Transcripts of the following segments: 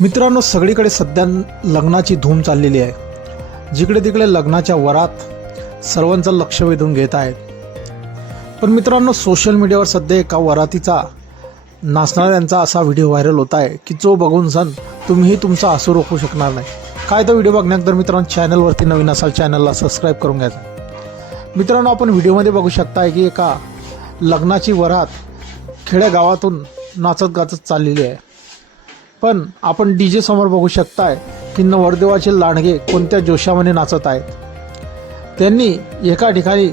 मित्रांनो, सगळीकडे सध्या लग्नाची धूम चाललेली आहे। जिकडे तिकडे लग्नाच्या वरात सर्वांचं लक्ष वेधून घेत आहेत। पण मित्रांनो, सोशल मीडियावर सध्या एका वरातीचा नाचणाऱ्यांचा असा व्हिडिओ व्हायरल होत आहे की जो बघून सण तुम्हीही तुमचा आसू रोखू शकणार नाही। काय तो व्हिडिओ बघण्यात तर मित्रांनो, चॅनलवरती नवीन असाल चॅनलला सबस्क्राईब करून घ्या। मित्रांनो, आपण व्हिडिओमध्ये बघू शकताय की एका लग्नाची वरात खेड्या गावातून नाचत गाचत चाललेली आहे। पण आपण डीजे समोर बघू शकताय की नवरदेवाचे लांडगे कोणत्या जोशामध्ये नाचत आहेत। त्यांनी एका ठिकाणी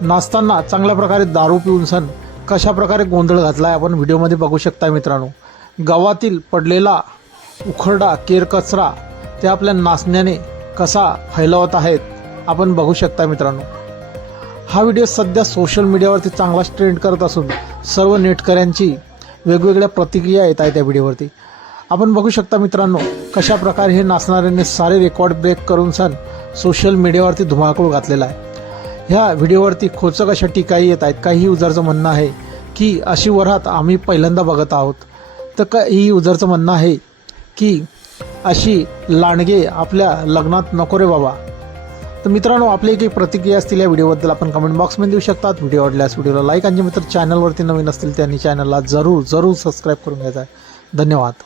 नाचताना चांगल्या प्रकारे दारू पिऊन सण कशा प्रकारे गोंधळ घातलाय आपण व्हिडिओमध्ये बघू शकताय। मित्रांनो, गावातील पडलेला उखरडा केर कचरा ते आपल्या नाचण्याने कसा फैलावत आहेत आपण बघू शकता। मित्रांनो, हा व्हिडिओ सध्या सोशल मीडियावरती चांगलाच ट्रेंड करत असून सर्व नेटकऱ्यांची वेगवेगळ्या प्रतिक्रिया येत आहेत। त्या व्हिडिओवरती आपण बघू शकता मित्रांनो, कशा प्रकारे हे नाचणाऱ्यांनी सारे रेकॉर्ड ब्रेक करून सण सोशल मीडियावरती धुमाकूळ घातलेला आहे। ह्या व्हिडिओवरती खोचक अशा टीकाही येत आहेत। काही युजरचं म्हणणं आहे की अशी वरात आम्ही पहिल्यांदा बघत आहोत, तर काही युजरचं म्हणणं आहे की अशी लांडगे आपल्या लग्नात नको रे बाबा। तर मित्रांनो, आपली काही प्रतिक्रिया असतील या व्हिडिओबद्दल आपण कमेंट बॉक्समध्ये देऊ शकतात। व्हिडिओ आवडल्यास व्हिडिओला लाईक आणि जे मित्र चॅनलवरती नवीन असतील त्यांनी चॅनलला जरूर सबस्क्राईब करून घ्यायचा आहे। धन्यवाद।